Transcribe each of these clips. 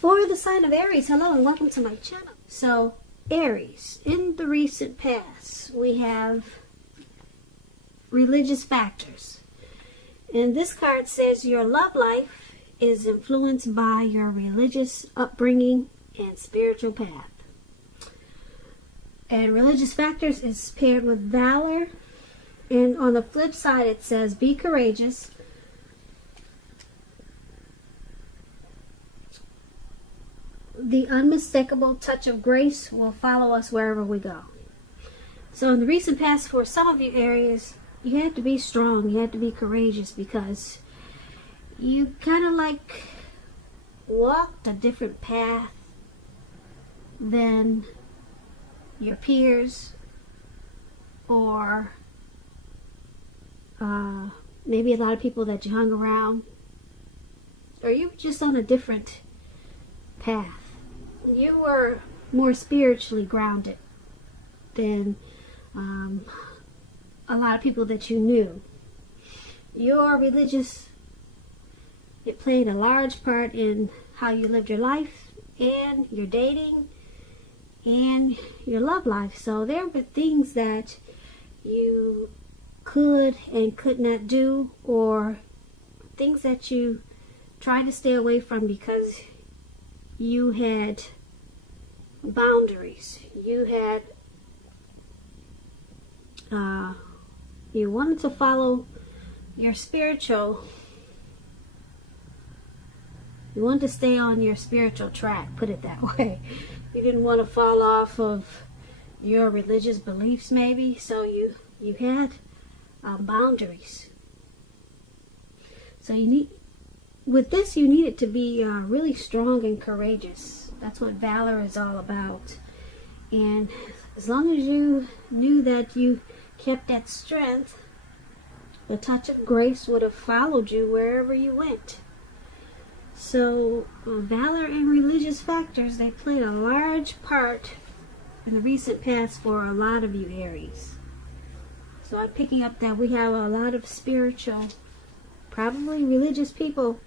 For the sign of Aries, hello and welcome to my channel. So, Aries, in the recent past, we have religious factors. And this card says your love life is influenced by your religious upbringing and spiritual path. And religious factors is paired with valor. And on the flip side, it says be courageous. The unmistakable touch of grace will follow us wherever we go. So in the recent past, for some of you Aries, you had to be strong, you had to be courageous, because you kind of like walked a different path than your peers, or maybe a lot of people that you hung around, or you were just on a different path. You were more spiritually grounded than a lot of people that you knew. Your religious, it played a large part in how you lived your life and your dating and your love life. So there were things that you could and could not do, or things that you tried to stay away from because you had boundaries. You had you wanted to follow your spiritual, you wanted to stay on your spiritual track, put it that way. You didn't want to fall off of your religious beliefs maybe, so you had boundaries. So with this, you needed to be really strong and courageous. That's what valor is all about. And as long as you knew that you kept that strength, the touch of grace would have followed you wherever you went. So valor and religious factors, they played a large part in the recent past for a lot of you Aries. So I'm picking up that we have a lot of spiritual, probably religious people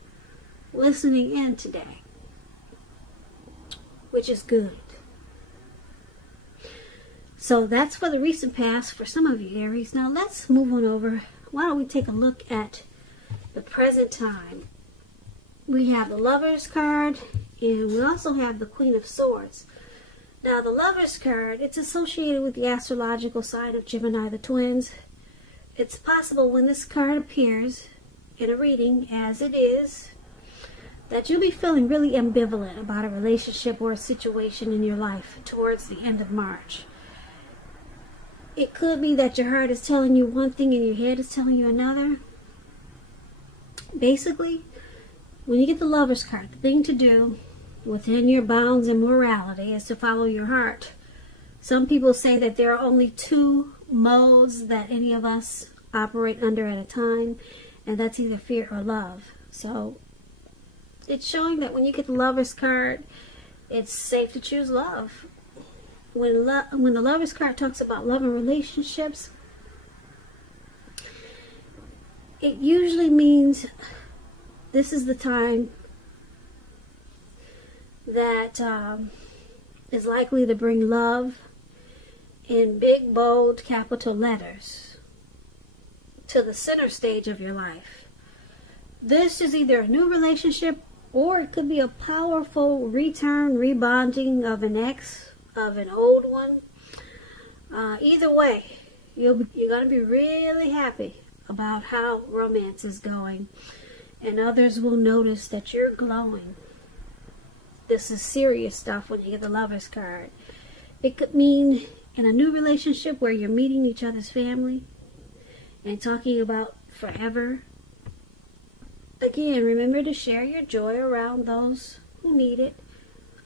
listening in today, which is good. So that's for the recent past for some of you Aries. Now let's move on over. Why don't we take a look at the present time? We have the Lovers card, and we also have the Queen of Swords. Now the Lovers card, it's associated with the astrological sign of Gemini, the twins. It's possible when this card appears in a reading, as it is, that you'll be feeling really ambivalent about a relationship or a situation in your life towards the end of March. It could be that your heart is telling you one thing and your head is telling you another. Basically, when you get the Lovers card, the thing to do within your bounds and morality is to follow your heart. Some people say that there are only two modes that any of us operate under at a time, and that's either fear or love. So it's showing that when you get the Lovers card, it's safe to choose love. When the Lovers card talks about love and relationships, it usually means this is the time that is likely to bring love in big, bold, capital letters to the center stage of your life. This is either a new relationship, or it could be a powerful return, rebonding of an ex, of an old one. Either way, you're going to be really happy about how romance is going, and others will notice that you're glowing. This is serious stuff when you get the Lovers card. It could mean in a new relationship where you're meeting each other's family and talking about forever. Again, remember to share your joy around those who need it.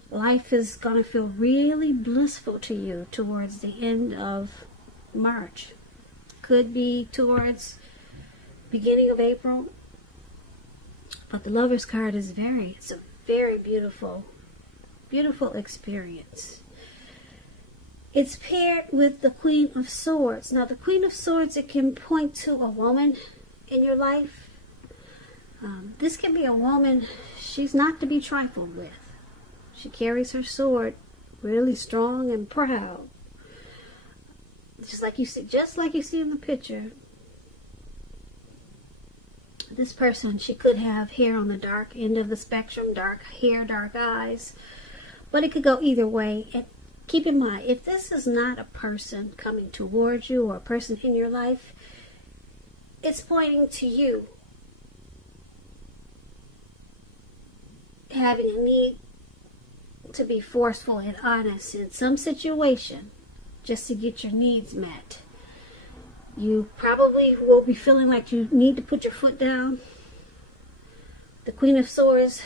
Life is going to feel really blissful to you towards the end of March. Could be towards beginning of April. But the Lovers card is it's a very beautiful, beautiful experience. It's paired with the Queen of Swords. Now the Queen of Swords, it can point to a woman in your life. This can be a woman, she's not to be trifled with. She carries her sword really strong and proud. Just like you see in the picture. This person, she could have hair on the dark end of the spectrum, dark hair, dark eyes. But it could go either way. And keep in mind, if this is not a person coming towards you or a person in your life, it's pointing to you having a need to be forceful and honest in some situation just to get your needs met. You probably will be feeling like you need to put your foot down. The Queen of Swords,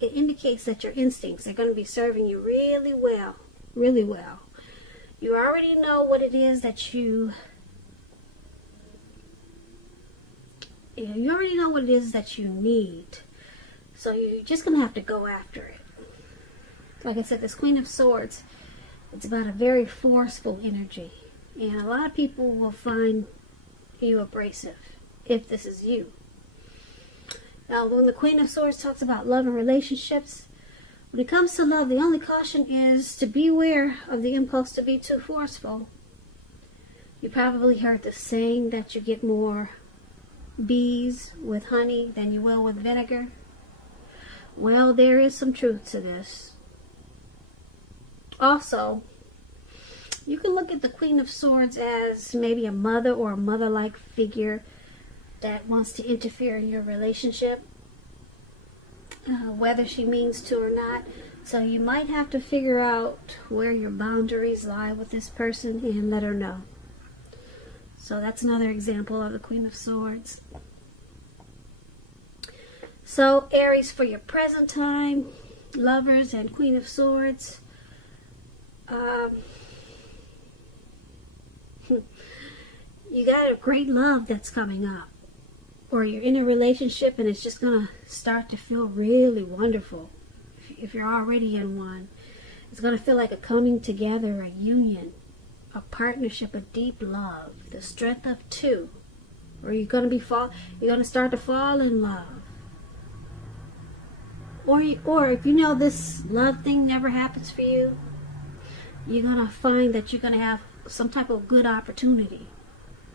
it indicates that your instincts are going to be serving you really well. Really well. You already know what it is that you already know what it is that you need. So you're just going to have to go after it. Like I said, this Queen of Swords, it's about a very forceful energy. And a lot of people will find you abrasive if this is you. Now, when the Queen of Swords talks about love and relationships, when it comes to love, the only caution is to beware of the impulse to be too forceful. You probably heard the saying that you get more bees with honey than you will with vinegar. Well, there is some truth to this. Also, you can look at the Queen of Swords as maybe a mother or a mother-like figure that wants to interfere in your relationship, whether she means to or not. So you might have to figure out where your boundaries lie with this person and let her know. So that's another example of the Queen of Swords. So Aries, for your present time, Lovers and Queen of Swords, you got a great love that's coming up, or you're in a relationship and it's just gonna start to feel really wonderful. If you're already in one, it's gonna feel like a coming together, a union, a partnership, a deep love, the strength of two, or you're gonna start to fall in love, or if you know this love thing never happens for you, you're gonna find that you're gonna have some type of good opportunity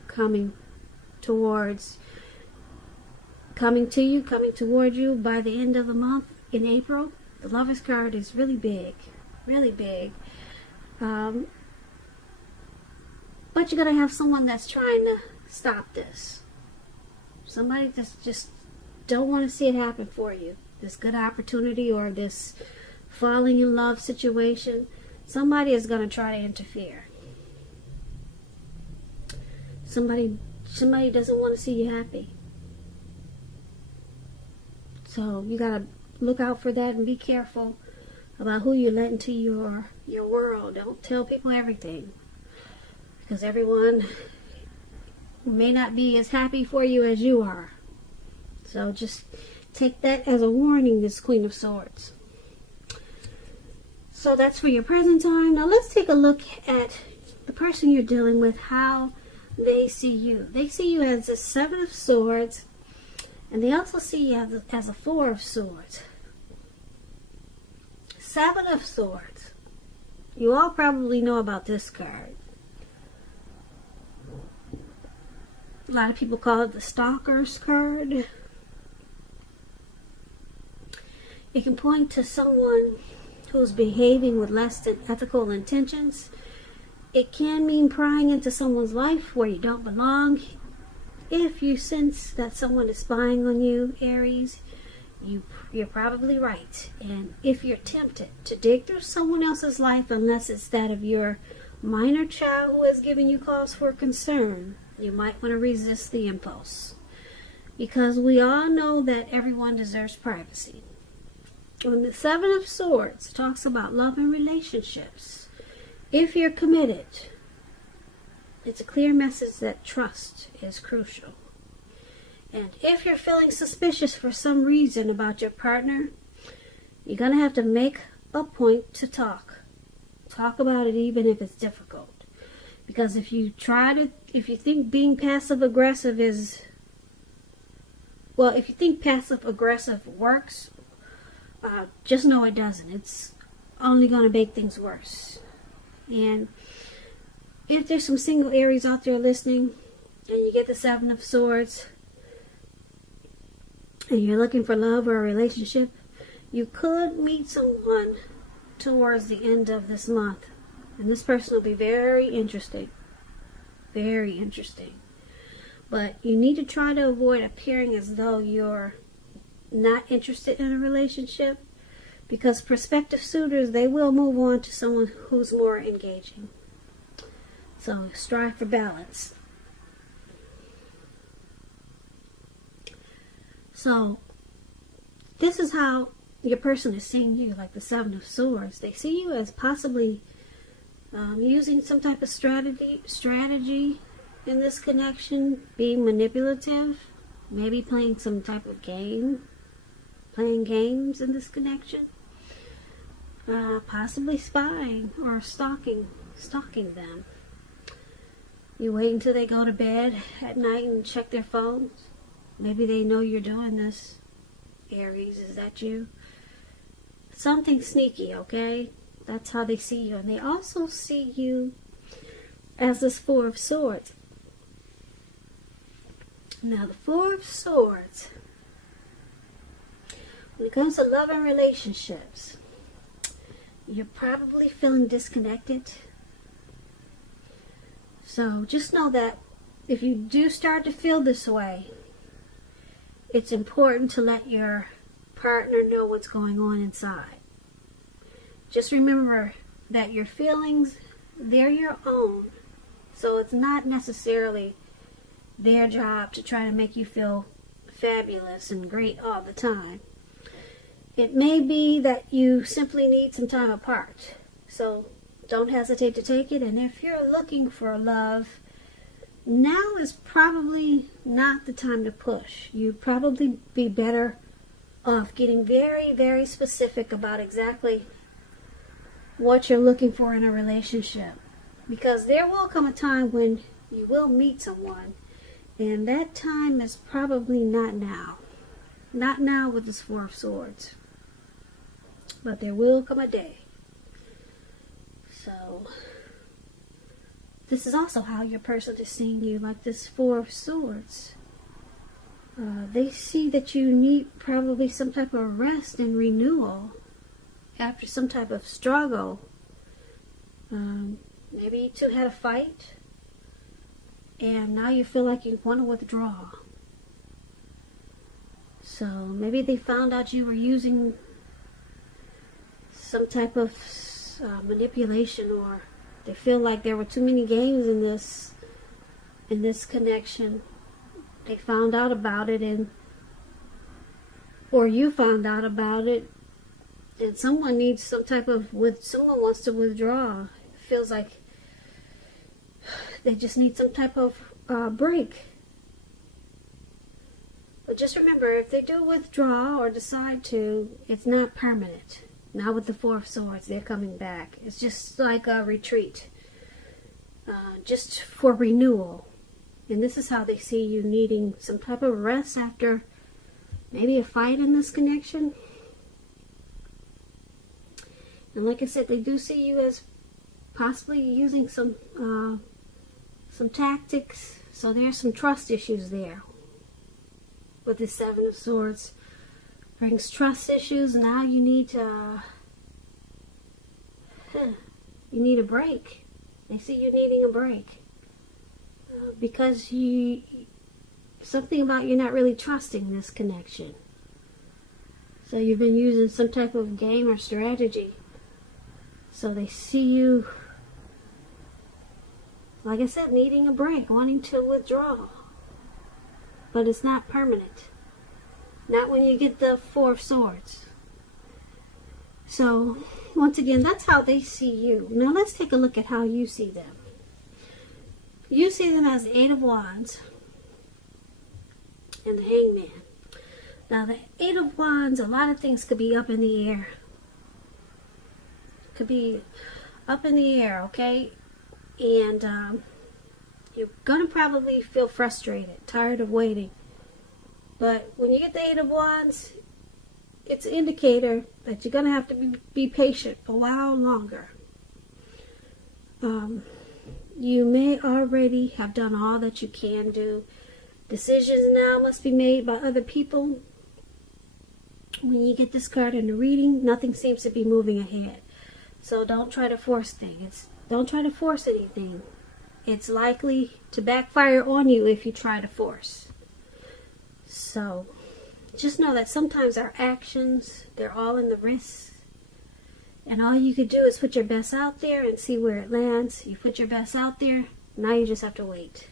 coming towards you by the end of the month in April. The Lovers card is really big, really big. But you're gonna have someone that's trying to stop this. Somebody that's just don't want to see it happen for you. This good opportunity or this falling in love situation. Somebody is gonna try to interfere. Somebody doesn't want to see you happy. So you gotta look out for that and be careful about who you let into your world. Don't tell people everything, because everyone may not be as happy for you as you are. So just take that as a warning, this Queen of Swords. So that's for your present time. Now let's take a look at the person you're dealing with, how they see you. They see you as a Seven of Swords, and they also see you as a Four of Swords. Seven of Swords. You all probably know about this card. A lot of people call it the Stalker's card. It can point to someone who's behaving with less than ethical intentions. It can mean prying into someone's life where you don't belong. If you sense that someone is spying on you, Aries, you're probably right. And if you're tempted to dig through someone else's life, unless it's that of your minor child who has given you cause for concern, you might want to resist the impulse. Because we all know that everyone deserves privacy. When the Seven of Swords talks about love and relationships, if you're committed, it's a clear message that trust is crucial. And if you're feeling suspicious for some reason about your partner, you're going to have to make a point to talk. Talk about it even if it's difficult. Because if you think being passive aggressive if you think passive aggressive works, just know it doesn't. It's only going to make things worse. And if there's some single Aries out there listening, and you get the Seven of Swords, and you're looking for love or a relationship, you could meet someone towards the end of this month. And this person will be very interesting. Very interesting. But you need to try to avoid appearing as though you're not interested in a relationship, because prospective suitors, they will move on to someone who's more engaging. So strive for balance. So this is how your person is seeing you, like the Seven of Swords. They see you as possibly using some type of strategy in this connection, being manipulative, maybe playing some type of game, playing games in this connection, possibly spying or stalking them. You wait until they go to bed at night and check their phones. Maybe they know you're doing this. Aries, is that you? Something sneaky, okay? That's how they see you. And they also see you as this Four of Swords. Now, the Four of Swords, when it comes to love and relationships, you're probably feeling disconnected. So just know that if you do start to feel this way, it's important to let your partner know what's going on inside. Just remember that your feelings, they're your own. So it's not necessarily their job to try to make you feel fabulous and great all the time. It may be that you simply need some time apart. So don't hesitate to take it. And if you're looking for love, now is probably not the time to push. You'd probably be better off getting very, very specific about exactly what you're looking for in a relationship. Because there will come a time when you will meet someone, and that time is probably not now. Not now with this Four of Swords. But there will come a day. So this is also how your person is seeing you, like this Four of Swords. They see that you need probably some type of rest and renewal after some type of struggle. Maybe you two had a fight, and now you feel like you want to withdraw. So maybe they found out you were using some type of manipulation, or they feel like there were too many games in this connection. They found out about it, or you found out about it, and someone needs some type of someone wants to withdraw. It feels like they just need some type of break. But just remember, if they do withdraw or decide to, it's not permanent. Not with the Four of Swords. They're coming back. It's just like a retreat. Just for renewal. And this is how they see you needing some type of rest after maybe a fight in this connection. And like I said, they do see you as possibly using some tactics. So there's some trust issues there. With the Seven of Swords brings trust issues. Now you need to you need a break. They see you needing a break because something about you not really trusting this connection. So you've been using some type of game or strategy. So they see you, like I said, needing a break, wanting to withdraw. But it's not permanent. Not when you get the Four of Swords. So, once again, that's how they see you. Now let's take a look at how you see them. You see them as the Eight of Wands and the Hangman. Now the Eight of Wands, a lot of things could be up in the air. Could be up in the air, okay? And you're going to probably feel frustrated, tired of waiting. But when you get the Eight of Wands, it's an indicator that you're going to have to be patient a while longer. You may already have done all that you can do. Decisions now must be made by other people. When you get this card in the reading, nothing seems to be moving ahead. So don't try to force things. Don't try to force anything. It's likely to backfire on you if you try to force. So just know that sometimes our actions, they're all in the wrists. And all you could do is put your best out there and see where it lands. You put your best out there, now you just have to wait.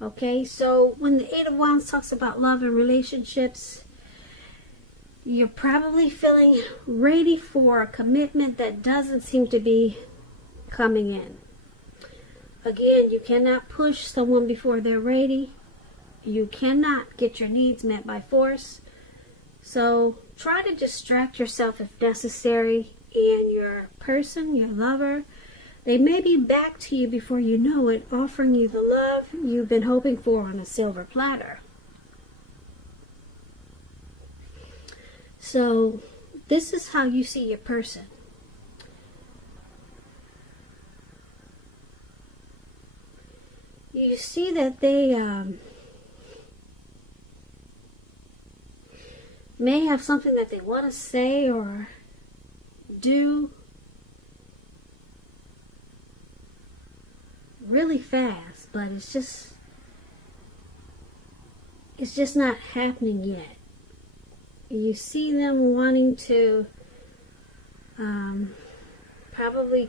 Okay, so when the Eight of Wands talks about love and relationships, you're probably feeling ready for a commitment that doesn't seem to be coming in. Again, you cannot push someone before they're ready. You cannot get your needs met by force. So try to distract yourself if necessary, and your person, your lover, they may be back to you before you know it, offering you the love you've been hoping for on a silver platter. So this is how you see your person. You see that they may have something that they want to say or do really fast, but it's just not happening yet. You see them wanting to probably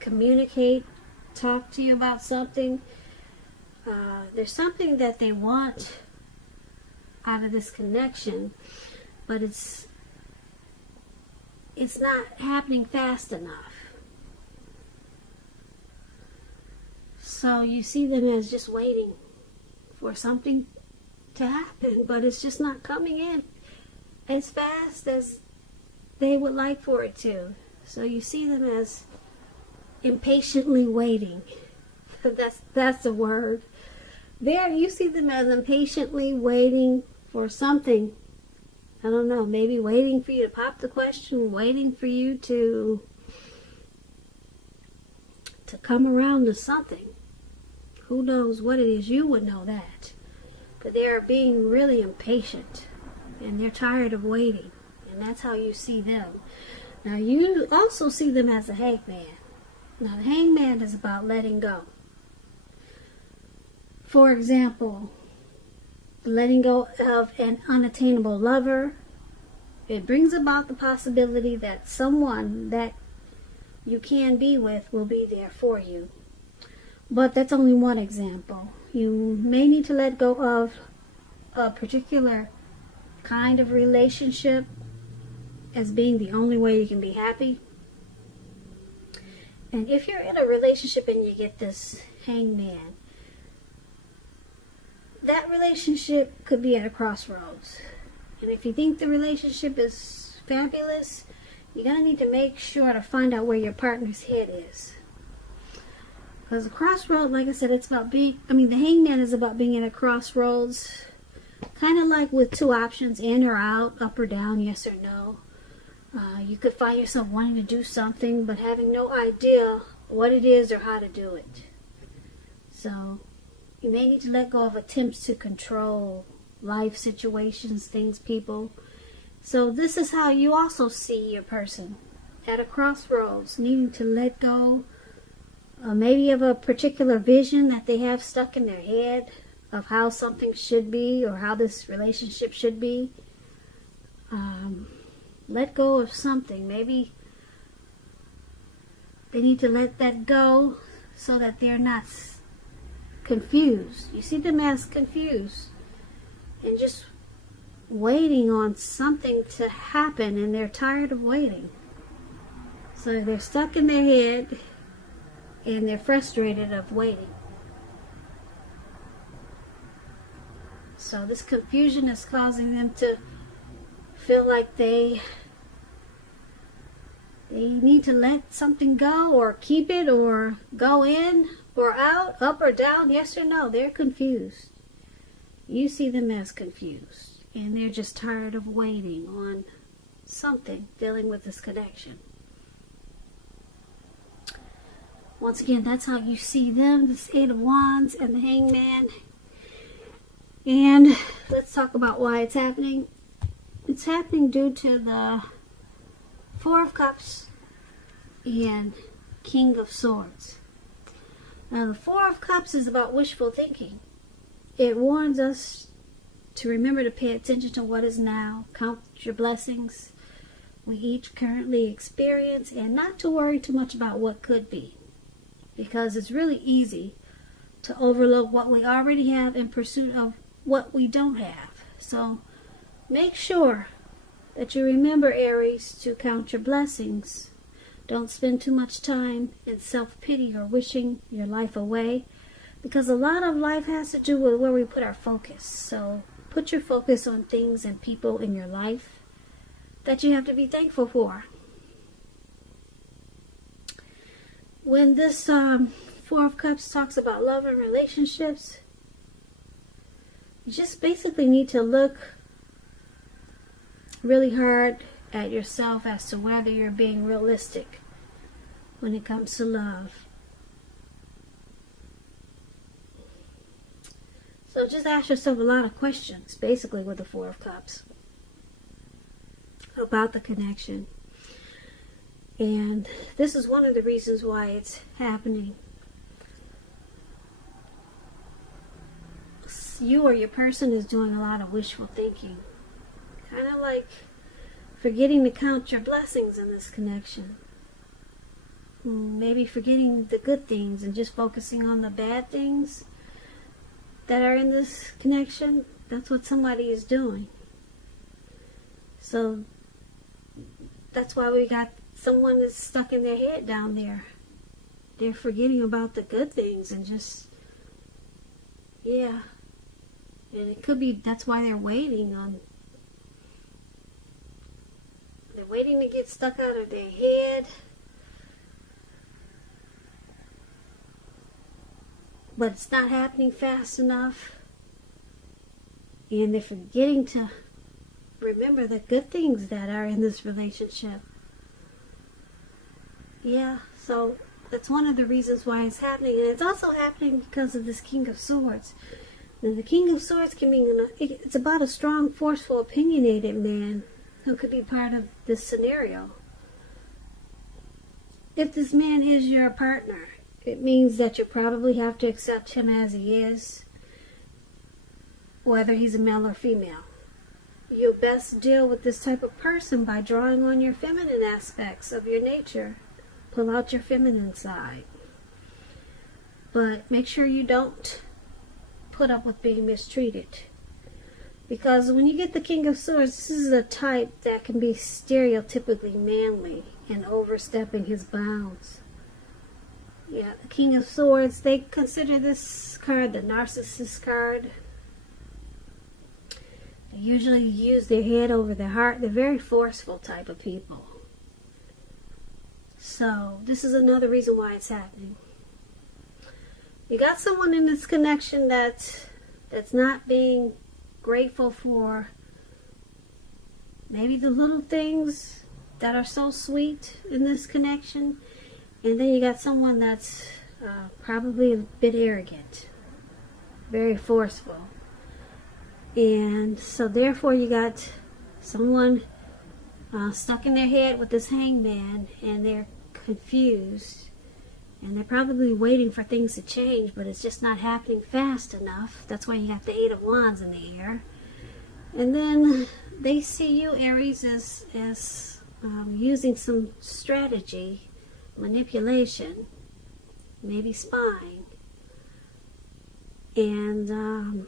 communicate, talk to you about something. There's something that they want out of this connection, but it's not happening fast enough. So you see them as just waiting for something to happen, but it's just not coming in as fast as they would like for it to. So you see them as impatiently waiting. That's the word. There, you see them as impatiently waiting for something. I don't know, maybe waiting for you to pop the question, waiting for you to come around to something. Who knows what it is? You would know that. But they are being really impatient, and they're tired of waiting, and that's how you see them. Now you also see them as a hangman. Now the hangman is about letting go. For example, letting go of an unattainable lover. It brings about the possibility that someone that you can be with will be there for you. But that's only one example. You may need to let go of a particular kind of relationship as being the only way you can be happy. And if you're in a relationship and you get this hangman, that relationship could be at a crossroads. And if you think the relationship is fabulous, you're going to need to make sure to find out where your partner's head is. Because a crossroad, like I said, it's about the hangman is about being in a crossroads. Kind of like with two options, in or out, up or down, yes or no. You could find yourself wanting to do something, but having no idea what it is or how to do it. So you may need to let go of attempts to control life situations, things, people. So this is how you also see your person. At a crossroads, needing to let go maybe of a particular vision that they have stuck in their head of how something should be or how this relationship should be. Let go of something. Maybe they need to let that go so that they're not confused. You see them as confused and just waiting on something to happen, and they're tired of waiting. So they're stuck in their head and they're frustrated of waiting. So this confusion is causing them to feel like they need to let something go, or keep it, or go in or out, up or down, yes or no. They're confused. You see them as confused. and they're just tired of waiting on something dealing with this connection. Once again, that's how you see them, this Eight of Wands and the Hangman. And let's talk about why it's happening. It's happening due to the Four of Cups and King of Swords. Now, the Four of Cups is about wishful thinking. It warns us to remember to pay attention to what is now, count your blessings we each currently experience, and not to worry too much about what could be. Because it's really easy to overlook what we already have in pursuit of what we don't have. So make sure that you remember, Aries, to count your blessings. Don't spend too much time in self-pity or wishing your life away, because a lot of life has to do with where we put our focus. So put your focus on things and people in your life that you have to be thankful for. When this Four of Cups talks about love and relationships, you just basically need to look really hard at yourself as to whether you're being realistic when it comes to love. So just ask yourself a lot of questions, basically, with the Four of Cups about the connection. And this is one of the reasons why it's happening. You or your person is doing a lot of wishful thinking. Kind of like forgetting to count your blessings in this connection. Maybe forgetting the good things and just focusing on the bad things that are in this connection. That's what somebody is doing. So that's why we got someone that's stuck in their head down there. They're forgetting about the good things and just, yeah. And it could be that's why they're waiting to get stuck out of their head. But it's not happening fast enough. And they're forgetting to remember the good things that are in this relationship. Yeah, so that's one of the reasons why it's happening. And it's also happening because of this King of Swords. Now, the King of Swords can mean, it's about a strong, forceful, opinionated man who could be part of this scenario. If this man is your partner, it means that you probably have to accept him as he is, whether he's a male or female. You'll best deal with this type of person by drawing on your feminine aspects of your nature. Pull out your feminine side. But make sure you don't put up with being mistreated. Because when you get the King of Swords, this is a type that can be stereotypically manly and overstepping his bounds. Yeah, the King of Swords, they consider this card the narcissist card. They usually use their head over their heart. They're very forceful type of people. So, this is another reason why it's happening. You got someone in this connection that's not being grateful for maybe the little things that are so sweet in this connection. And then you got someone that's probably a bit arrogant, very forceful. And so therefore you got someone stuck in their head with this hangman, and they're confused. And they're probably waiting for things to change, but it's just not happening fast enough. That's why you got the Eight of Wands in the air. And then they see you, Aries, as using some strategy, manipulation, maybe spying. And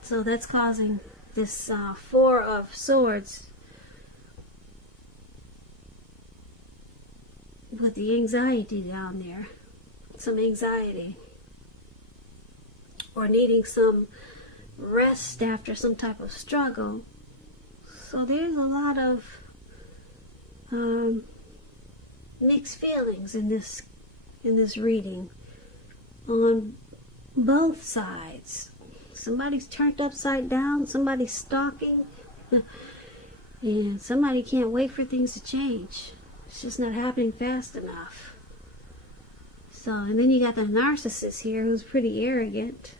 so that's causing this Four of Swords with the anxiety down there. Some anxiety. Or needing some rest after some type of struggle. So there's a lot of mixed feelings in this reading on both sides. Somebody's turned upside down, somebody's stalking, and somebody can't wait for things to change. It's just not happening fast enough. So, and then you got the narcissist here who's pretty arrogant.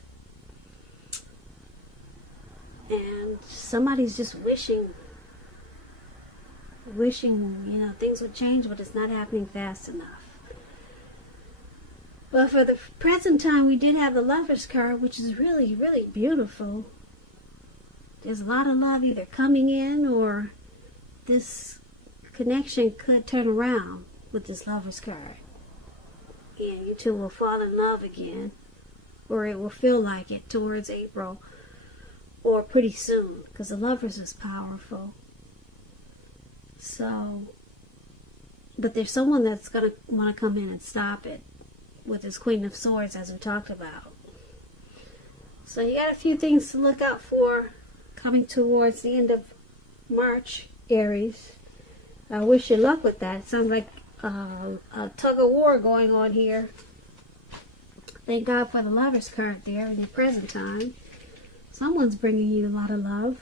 And somebody's just wishing, things would change, but it's not happening fast enough. But for the present time, we did have the Lovers card, which is really, really beautiful. There's a lot of love either coming in, or this connection could turn around with this Lovers card. And you two will fall in love again, or it will feel like it towards April, or pretty soon, because the Lovers is powerful. So, but there's someone that's going to want to come in and stop it with this Queen of Swords, as we talked about. So you got a few things to look out for coming towards the end of March, Aries. I wish you luck with that. It sounds like a tug of war going on here. Thank God for the Lovers card there in the present time. Someone's bringing you a lot of love.